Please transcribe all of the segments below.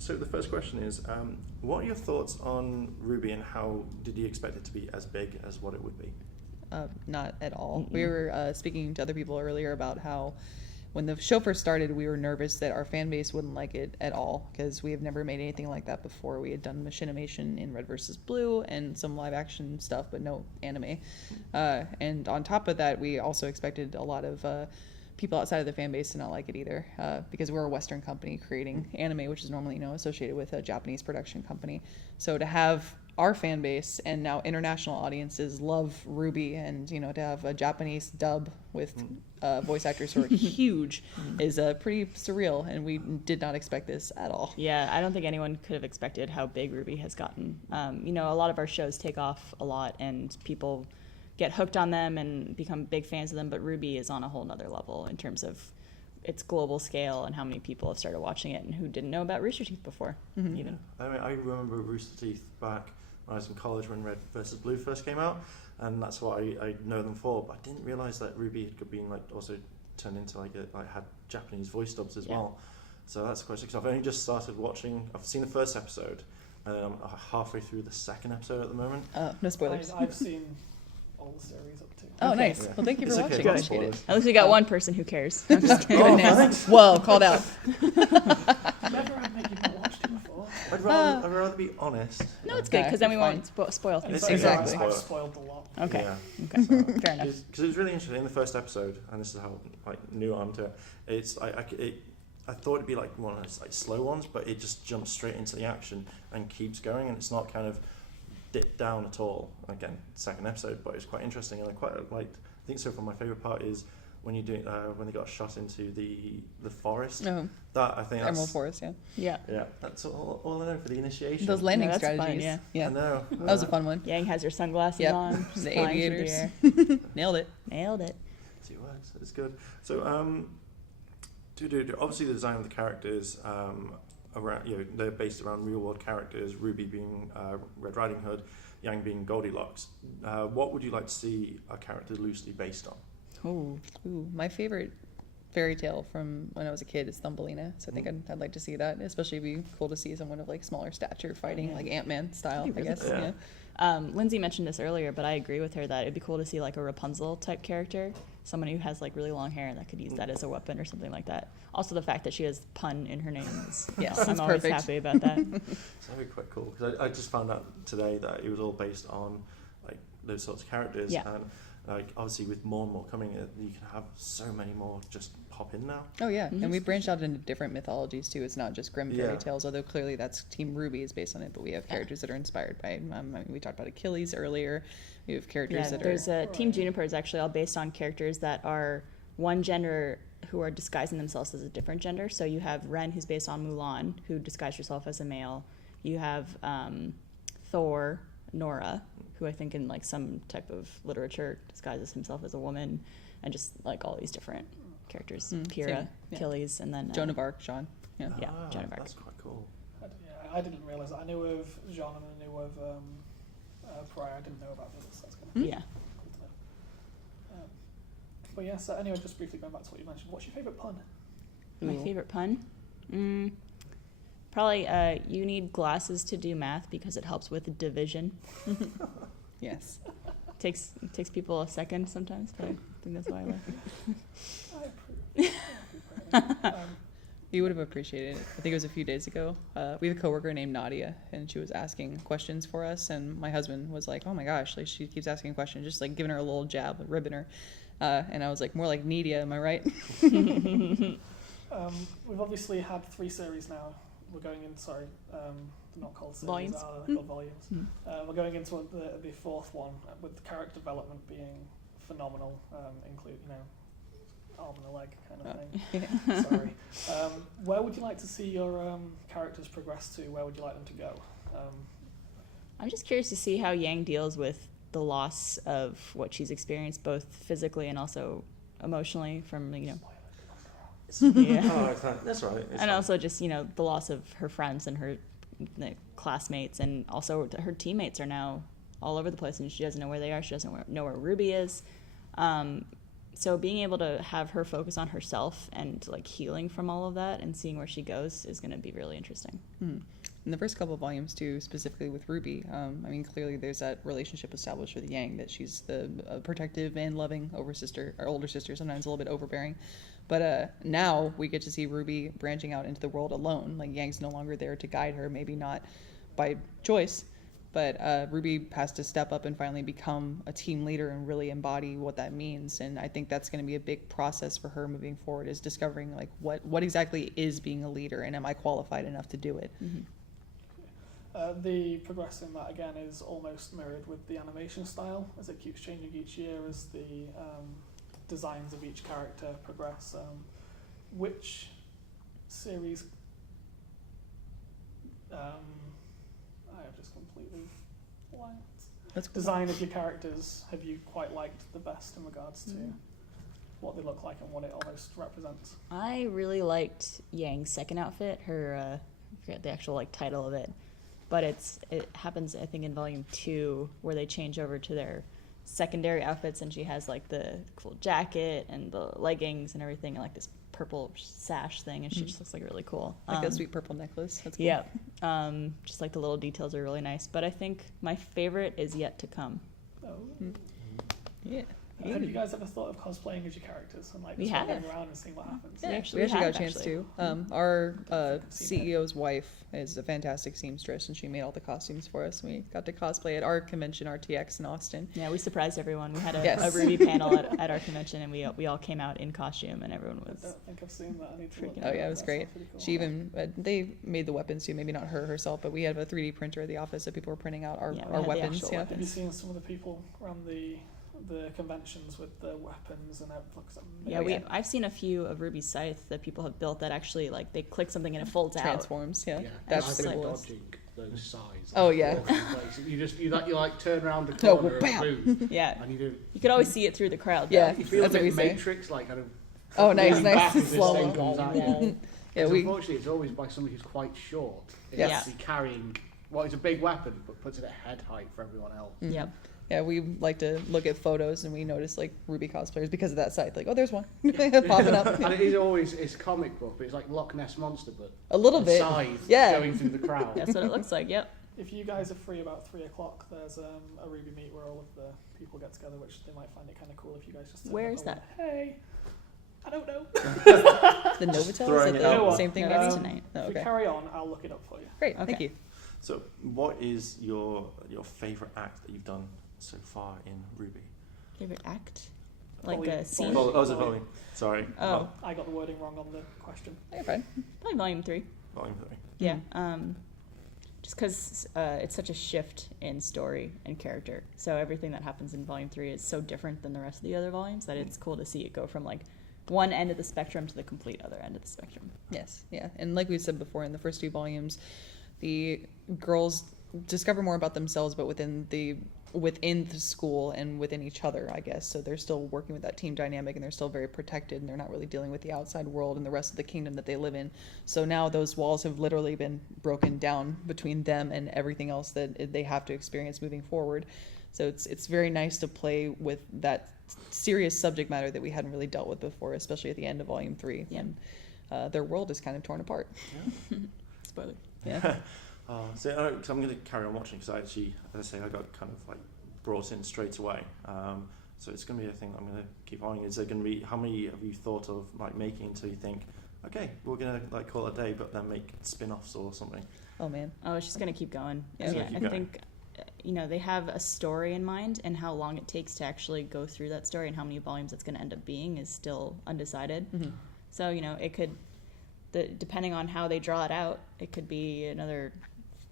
So the first question is, what are your thoughts on Rwby and how did you expect it to be as big as what it would be? Not at all. We were speaking to other people earlier about how when the show first started, we were nervous that our fan base wouldn't like it at all because we have never made anything like that before. We had done machinimation in Red vs. Blue and some live action stuff, but no anime. And on top of that, we also expected a lot of people outside of the fan base to not like it either, because we're a Western company creating anime, which is normally associated with a Japanese production company. So to have our fan base and now international audiences love Rwby, and to have a Japanese dub with voice actors who are huge is pretty surreal, and we did not expect this at all. Yeah, I don't think anyone could have expected how big Rwby has gotten. A lot of our shows take off a lot and people get hooked on them and become big fans of them, but Rwby is on a whole nother level in terms of its global scale and how many people have started watching it and who didn't know about Rooster Teeth before, even. I mean, I remember Rooster Teeth back when I was in college when Red vs. Blue first came out, and that's what I know them for, but I didn't realise that Rwby had been also turned into had Japanese voice dubs as well. So that's quite because I've only just started watching. I've seen the first episode, and I'm halfway through the second episode at the moment. No spoilers. I've seen all the series up to. Oh, Okay. nice. Yeah. Well, thank you for It's okay, watching. not Appreciate it. spoilers. At least we got one person who cares. I'm just kidding. Oh, Goodness. thanks. Whoa, called out. Never admit you've not watched it before. I'd rather be honest. No, it's good because then we Fine. won't spoil things. It's Exactly. I've spoiled a lot. Okay. Yeah. Okay. Fair enough. Because it was really interesting in the first episode, and this is how new I'm to it. It's I thought it'd be like one of those slow ones, but it just jumps straight into the action and keeps going, and it's not kind of dipped down at all. Again, second episode, but it's quite interesting, and I quite liked. I think so far my favourite part is when you do when they got shot into the forest. Oh, That I think that's Emerald Forest, yeah. Yeah. yeah, that's all I know for the initiation. Those landing that's fun, strategies. yeah. I know. That was a fun one. Yang has her sunglasses Yep. on. She's The flying through aviators. the air. Nailed it. Nailed it. It works. It's good. So, obviously the design of the characters, around they're based around real world characters. Rwby being Red Riding Hood, Yang being Goldilocks. What would you like to see a character loosely based on? Ooh, my favorite fairy tale from when I was a kid is Thumbelina. So I think I'd like to see that. Especially it'd be cool to see someone of smaller stature fighting like Ant-Man style. That'd be I really guess. cool. Yeah. Lindsay mentioned this earlier, but I agree with her that it'd be cool to see a Rapunzel type character, someone who has really long hair and that could use that as a weapon or something like that. Also, the fact that she has pun in her name is Yes, I'm that's always perfect. happy about that. So that'd be quite cool because I just found out today that it was all based on those sorts of characters. Yeah. And obviously with more and more coming, you can have so many more just pop in now. Oh yeah, and we branched out into different mythologies too. It's not just grim fairy Yeah. tales, although clearly that's Team Rwby is based on it. But we have characters that are inspired by. We talked about Achilles earlier. We have characters that there's are. Team Juniper is actually all based on characters that are one gender who are disguising themselves as a different gender. So you have Ren, who's based on Mulan, who disguised herself as a male. You have Thor, Nora, who I think in some type of literature disguises himself as a woman, and just all these different characters. Kira, same, yeah. Achilles, and then Joan of Arc, Sean. Yeah. Yeah, Joan of Arc. That's quite cool. I didn't realise that. I knew of Jean and I knew of Prior. I didn't know about this. That's kind of yeah. cool to know. But yeah, so anyway, just briefly going back to what you mentioned, what's your favourite pun? My favorite pun? Probably you need glasses to do math because it helps with division. Yes. Takes people a second sometimes, but I think that's why I laugh. I approve. You would have appreciated it. I think it was a few days ago. We have a coworker named Nadia, and she was asking questions for us, and my husband was like, "Oh my gosh, she keeps asking questions," just giving her a little jab, ribbing her. And I was like, more like Nidia, am I right? We've obviously had 3 series now. We're going in, they're not called series, Volumes. they're called volumes. We're going into the 4th one with the character development being phenomenal, include, arm and a leg kind of thing. Sorry. Where would you like to see your characters progress to? Where would you like them to go? I'm just curious to see how Yang deals with the loss of what she's experienced, both physically and also emotionally from, yeah. Oh, that's right. It's And fine. also just, the loss of her friends and her classmates, and also her teammates are now all over the place and she doesn't know where they are. She doesn't know where Rwby is. so being able to have her focus on herself and like healing from all of that and seeing where she goes is going to be really interesting. In the first couple of volumes too, specifically with Rwby, I mean, clearly there's that relationship established with Yang, that she's the protective and loving older sister, sometimes a little bit overbearing. But now we get to see Rwby branching out into the world alone. Like, Yang's no longer there to guide her, maybe not by choice, but Rwby has to step up and finally become a team leader and really embody what that means. And I think that's going to be a big process for her moving forward, is discovering like what exactly is being a leader, and am I qualified enough to do it? The progress in that again is almost mirrored with the animation style, as it keeps changing each year as the designs of each character progress. Which series? I have just completely blanked. That's cool. Design of your characters have you quite liked the best in regards to what they look like and what it almost represents? I really liked Yang's second outfit, her I forget the actual like title of it, but it happens I think in volume 2 where they change over to their secondary outfits, and she has like the cool jacket and the leggings and everything, and like this purple sash thing, and she just looks like really cool, Like a sweet purple necklace. That's cool. yeah. Just like the little details are really nice, but I think my favorite is yet to come. Oh. Yeah. Have you guys ever thought of cosplaying as your characters and like We just have. running around and seeing what happens? Yeah. We actually actually got have, a chance actually. to. Our Seen it. CEO's wife is a fantastic seamstress, and she made all the costumes for us. We got to cosplay at our convention, RTX in Austin. Yeah, we surprised everyone. We had a Yes. Rwby panel at our convention, and we all came out in costume, and everyone I was. don't think I've seen that. I need to look Freaking Oh at yeah, it that. was That great. sounds pretty cool. She even they made the weapons too. Maybe not her herself, but we had a 3D printer at the office that people were printing out our Yeah, we had the weapons. actual Yeah. weapons. Have you seen some of the people around the conventions with the weapons and it looks amazing? Yeah, I've seen a few of Ruby's scythe that people have built that actually like they click something and it folds out. Transforms. Yeah, Yeah, that's I've the been coolest. dodging those sides. Oh, like, yeah. all over the place. You like turn around the Oh, corner bam. of a booth, Yeah, and you do. you could always see it through the crowd. though. Yeah. You feel That's a what bit we say. Matrix, like kind of. Oh, nice, leaning nice. back as this Slow thing mo. comes at you. Yeah, Because we. unfortunately, it's always by somebody who's quite short. It's Yes. actually carrying what is a big weapon, but puts it at head height for everyone else. Yep. Yeah, we like to look at photos, and we notice like Rwby cosplayers because of that site. Like, oh, there's one popping up. And it is always it's comic book, but it's like Loch Ness monster, but A little bit. scythe Yeah. going through the crowd. That's what it looks like. Yep. If you guys are free about 3 o'clock, there's a Rwby meet where all of the people get together, which they might find it kind of cool if you guys just. turn Where up is and that? went, Hey, I don't know. The Novotel, is throwing it it out. the there. same thing? No, that's maybe? tonight. Oh, If we okay. carry on, I'll look it up for you. Great, Okay. thank you. So, what is your favourite act that you've done so far in Rwby? Favorite act? Like Volume- a scene? volume- Oh, was it volume? Sorry. Oh, I got the wording wrong on the question. You're fine. probably volume 3. Volume 3. Yeah. Just because it's such a shift in story and character. So everything that happens in volume 3 is so different than the rest of the other volumes that it's cool to see it go from like one end of the spectrum to the complete other end of the spectrum. Yes, yeah. And like we said before, in the first 2 volumes, the girls discover more about themselves, but within the school and within each other, I guess. So they're still working with that team dynamic, and they're still very protected, and they're not really dealing with the outside world and the rest of the kingdom that they live in. So now those walls have literally been broken down between them and everything else that they have to experience moving forward. So it's very nice to play with that serious subject matter that we hadn't really dealt with before, especially at the end of volume 3. Yeah. And their world is kind of torn apart. Spoiler. Yeah. So I'm going to carry on watching because I actually, as I say, I got kind of like brought in straight away. So it's going to be a thing that I'm going to keep on. Is there going to be, how many have you thought of like making until you think, okay, we're going to like call it a day, but then make spin-offs or something? Oh man. Oh, it's just gonna keep going. Yeah. Yeah, It's gonna keep I going. think they have a story in mind, and how long it takes to actually go through that story and how many volumes it's going to end up being is still undecided. Mm-hmm. So it could, depending on how they draw it out, it could be another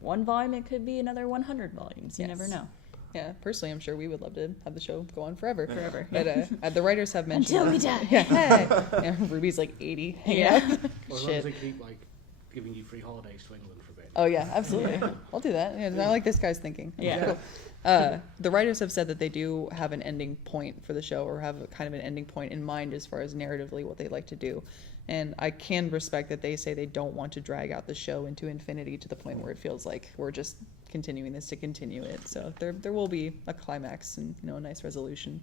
1 volume, it could be another 100 volumes. You Yes. never know. Yeah, personally, I'm sure we would love to have the show go on forever. Forever. But the writers have mentioned Until we that- die. Yeah, Ruby's like 80. hanging Yeah. out. Well, as long as Shit. they keep like giving you free holidays to England for a bit. Oh yeah, absolutely. I'll do that. Yeah, I like this guy's thinking. Yeah. Cool. The writers have said that they do have an ending point for the show, or have a kind of an ending point in mind as far as narratively what they like to do. And I can respect that they say they don't want to drag out the show into infinity to the point where it feels like we're just continuing this to continue it. So there will be a climax and a nice resolution.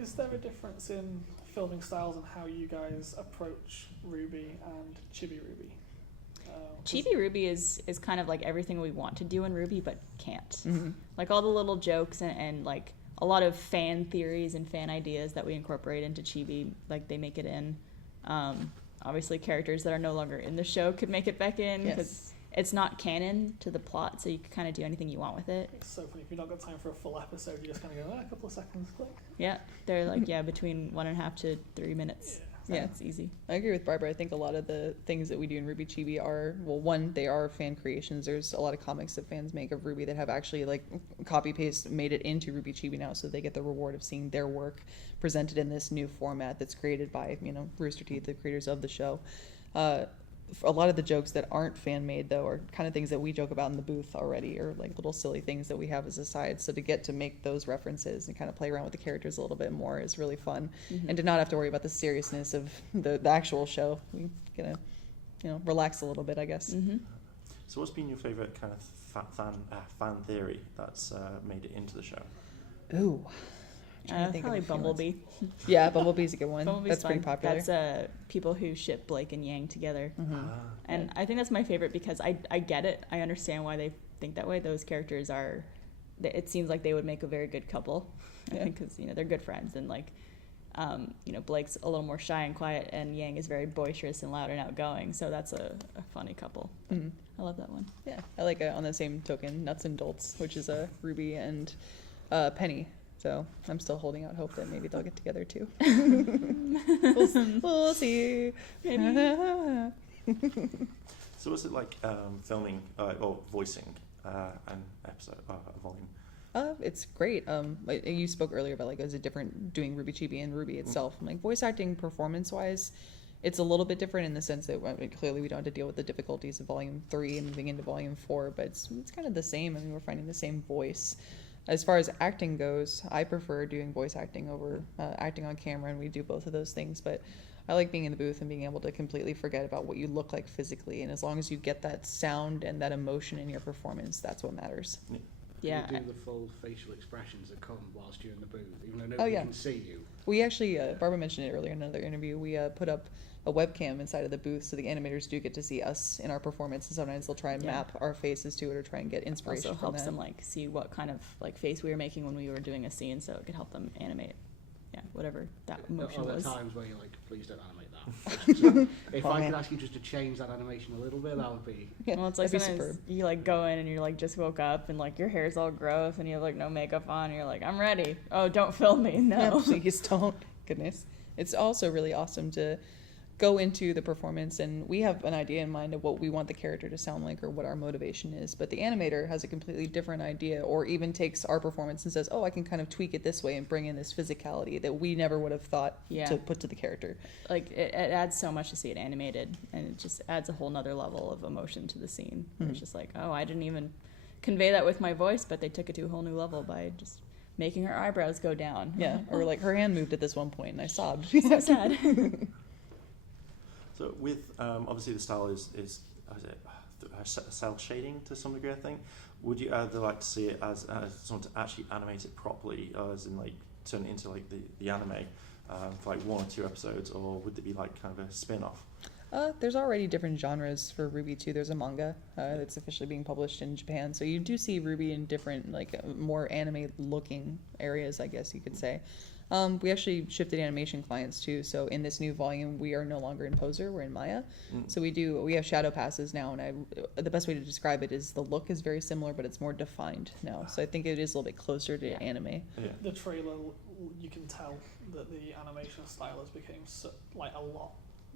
Is there a difference in filming styles and how you guys approach Rwby and Chibi Rwby. Chibi Rwby is kind of like everything we want to do in Rwby but can't. Mm-hmm. Like all the little jokes and like a lot of fan theories and fan ideas that we incorporate into Chibi, like they make it in. Obviously characters that are no longer in the show could make it back in because it's not canon to the plot, so you can kind of do anything you want with it. It's so funny, if you've not got time for a full episode, you just kind of go, a couple of seconds, click. Yeah, they're like, between 1.5 to 3 minutes. So it's easy. I agree with Barbara. I think a lot of the things that we do in Rwby Chibi are, well, one, they are fan creations. There's a lot of comics that fans make of Rwby that have actually like copy paste made it into Rwby Chibi now, so they get the reward of seeing their work presented in this new format that's created by, Rooster Teeth, the creators of the show. A lot of the jokes that aren't fan made though are kind of things that we joke about in the booth already, or like little silly things that we have as a side. So to get to make those references and kind of play around with the characters a little bit more is really fun, and to not have to worry about the seriousness of the actual show. We get to relax a little bit, I guess. So what's been your favourite kind of fan theory that's made it into the show? Ooh. Trying to think Probably of a few Bumblebee. ones. Yeah, Bumblebee's a good one. Bumblebee's That's fun. pretty popular. That's people who ship Blake and Yang together. And Yeah. I think that's my favorite because I get it. I understand why they think that way. Those characters are, it seems like they would make a very good couple. I think because, they're good friends. And like, Blake's a little more shy and quiet and Yang is very boisterous and loud and outgoing. So that's a funny couple. I love that one. Yeah, I like on the same token, Nuts and Dolts, which is Rwby and Penny. So I'm still holding out hope that maybe they'll get together too. we'll see. So what's it like filming or voicing an episode, a volume? It's great. You spoke earlier about is it different doing Rwby Chibi and Rwby itself? Like voice acting performance-wise, it's a little bit different in the sense that clearly we don't have to deal with the difficulties of Volume 3 and moving into Volume 4, but it's kind of the same. I mean, we're finding the same voice. As far as acting goes, I prefer doing voice acting over acting on camera, and we do both of those things. But I like being in the booth and being able to completely forget about what you look like physically. And as long as you get that sound and that emotion in your performance, that's what matters. Yeah. You do the full facial expressions that come whilst you're in the booth, even though nobody can see you. We actually, Barbara mentioned it earlier in another interview, we put up a webcam inside of the booth so the animators do get to see us in our performance, and sometimes they'll try and map our faces to it or try and get inspiration Also from helps that. them see what kind of face we were making when we were doing a scene, so it could help them animate whatever that emotion There was. are times where you're like, please don't animate that. So if I man. could ask you just to change that animation a little bit, that would be... Yeah, Well, it's like that'd be sometimes superb. you go in and you're just woke up and your hair's all gross and you have no makeup on and you're like, I'm ready. Oh, don't film me. No. Yeah, please don't. Goodness. It's also really awesome to go into the performance, and we have an idea in mind of what we want the character to sound like or what our motivation is, but the animator has a completely different idea, or even takes our performance and says, oh, I can kind of tweak it this way and bring in this physicality that we never would have thought to put to the character. It adds so much to see it animated, and it just adds a whole nother level of emotion to the scene. It's just oh, I didn't even convey that with my voice, but they took it to a whole new level by just making her eyebrows go down. Yeah, or her hand moved at this one point and I sobbed. So sad. So with obviously the style is cell shading to some degree, I think. Would you either like to see it as someone to actually animate it properly, as in turn it into the anime for 1 or 2 episodes, or would it be kind of a spin-off? There's already different genres for Rwby too. There's a manga that's officially being published in Japan, so you do see Rwby in different more anime-looking areas, I guess you could say. We actually shifted animation clients too, so in this new volume we are no longer in Poser, we're in Maya. So we have shadow passes now, and the best way to describe it is the look is very similar, but it's more defined now. So I think it is a little bit closer to anime. Yeah. The trailer, you can tell that the animation style has become a lot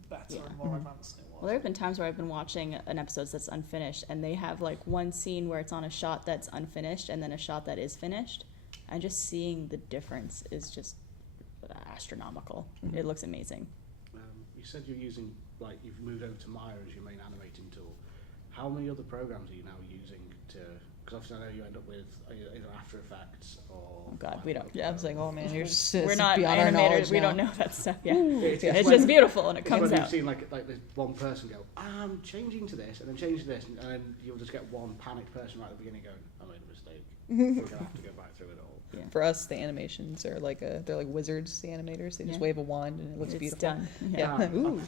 better and more advanced than it was. Well, there have been times where I've been watching an episode that's unfinished, and they have one scene where it's on a shot that's unfinished and then a shot that is finished, and just seeing the difference is just astronomical. It looks amazing. You said you're using, you've moved over to Maya as your main animating tool. How many other programs are you now using to Because obviously I know you end up with either After Effects or... Oh God, we don't. Yeah, I was like, oh man, you're just We're not beyond our animators. knowledge We now. don't know that stuff. Yeah, It's it's when- just beautiful and it It's comes when you've out. seen like this one person go, I'm changing to this, and then change to this, and then you'll just get one panicked person right at the beginning going, I made a mistake. We're gonna have to go back through it all. Yeah. For us, the animations are like they're like wizards. The animators, they just Yeah. wave a wand and it looks It's beautiful. done. Yeah. Ooh.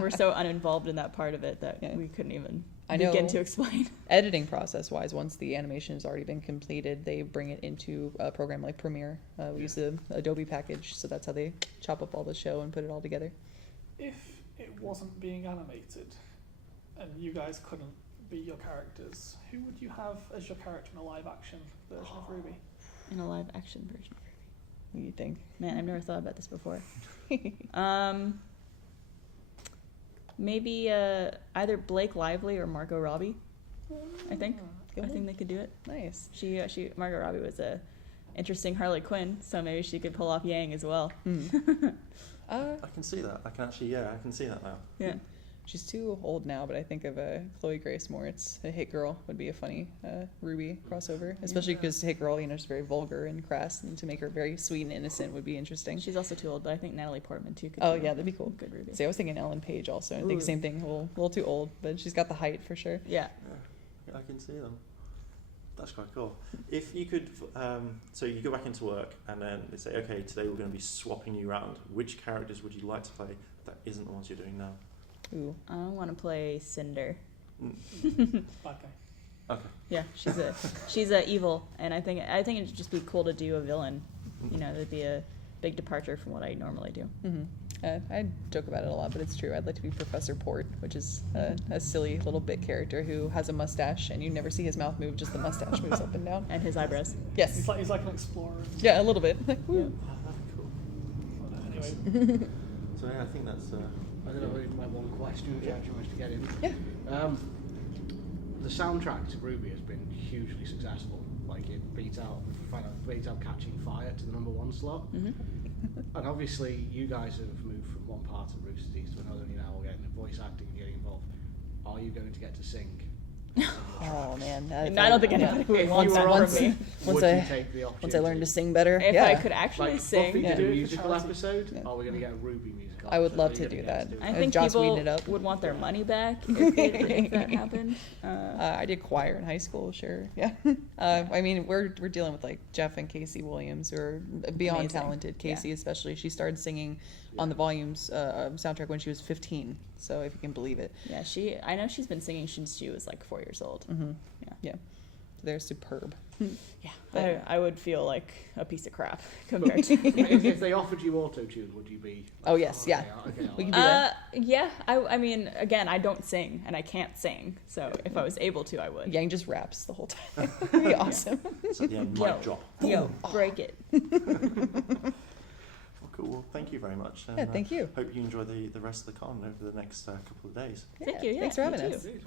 We're so uninvolved in that part of it that Yeah. we couldn't even I begin know. to explain. Editing process wise, once the animation has already been completed, they bring it into a program like Premiere. We use the Adobe package, so that's how they chop up all the show and put it all together. If it wasn't being animated, and you guys couldn't be your characters, who would you have as your character in a live-action version of Rwby? In a live action version. What do you think? Man, I've never thought about this before. Maybe either Blake Lively or Margot Robbie. I think. Good I one. think they could do it. Nice. Margot Robbie was a interesting Harley Quinn, so maybe she could pull off Yang as well. I can see that. I can see that now. Yeah. She's too old now, but I think of Chloe Grace Moritz. A Hit Girl would be a funny Rwby crossover, especially because Hit Girl, is very vulgar and crass, and to make her very sweet and innocent would be interesting. She's also too old, but I think Natalie Portman too could. Oh do yeah, that'd be cool. Good Rwby. See, I was thinking Ellen Page also. I think Ooh. same thing. A little too old, but she's got the height for sure. Yeah. Yeah, I can see them. That's quite cool. If you could, so you go back into work and then they say, okay, today we're going to be swapping you around. Which characters would you like to play that isn't the ones you're doing now? Ooh. I want to play Cinder. Bad guy. Okay. Yeah, she's a evil, and I think it'd just be cool to do a villain. You know, that'd be a big departure from what I normally do. Mm-hmm. I joke about it a lot, but it's true. I'd like to be Professor Port, which is a silly little bit character who has a mustache, and you never see his mouth move; just the mustache moves up and down. And his eyebrows. Yes. He's like an explorer. Yeah, a little bit. Yeah. That'd be cool. Anyway, So yeah, I think that's. I don't know, my one question which I actually managed to get in. Yeah. The soundtrack to Rwby has been hugely successful. Like it beat out Catching Fire to the #1 slot. Mm-hmm. And obviously you guys have moved from one part of Rooster Teeth to another, and you're now getting the voice acting and getting involved. Are you going to get to sing? Oh man. And I don't think anybody would If want you that were from me. Would you take the opportunity? Once I learn to sing better, If yeah. I could actually Like sing, Buffy did Yeah. a musical Charity. episode, Yeah. are we going to get a Rwby musical I would episode? love Are you to gonna do get that. to do I it? think Joss people Whedon it up. would want their money back if that happened. I did choir in high school, sure. Yeah. I mean, we're dealing with like Jeff and Casey Williams, who are beyond Amazing. talented. Casey, especially, she started singing on the Volumes soundtrack when she was 15. So if you can believe it. Yeah, I know she's been singing since she was like 4 years old. Mm-hmm. Yeah. Yeah. They're superb. Yeah, I would feel like a piece of crap compared to. if they offered you auto-tune, would you be... Oh, yes, yeah. Okay, We can do that. Yeah, I mean, again, I don't sing and I can't sing, so if I was able to, I would. Yang just raps the whole time. It'd be awesome. So yeah, mic Yo. drop. Yo, break it. Well, cool. Well, thank you very much. And, Yeah, thank you. Hope you enjoy the rest of the con over the next couple of days. Thank you. Yeah, Thanks for you having too. us. okay.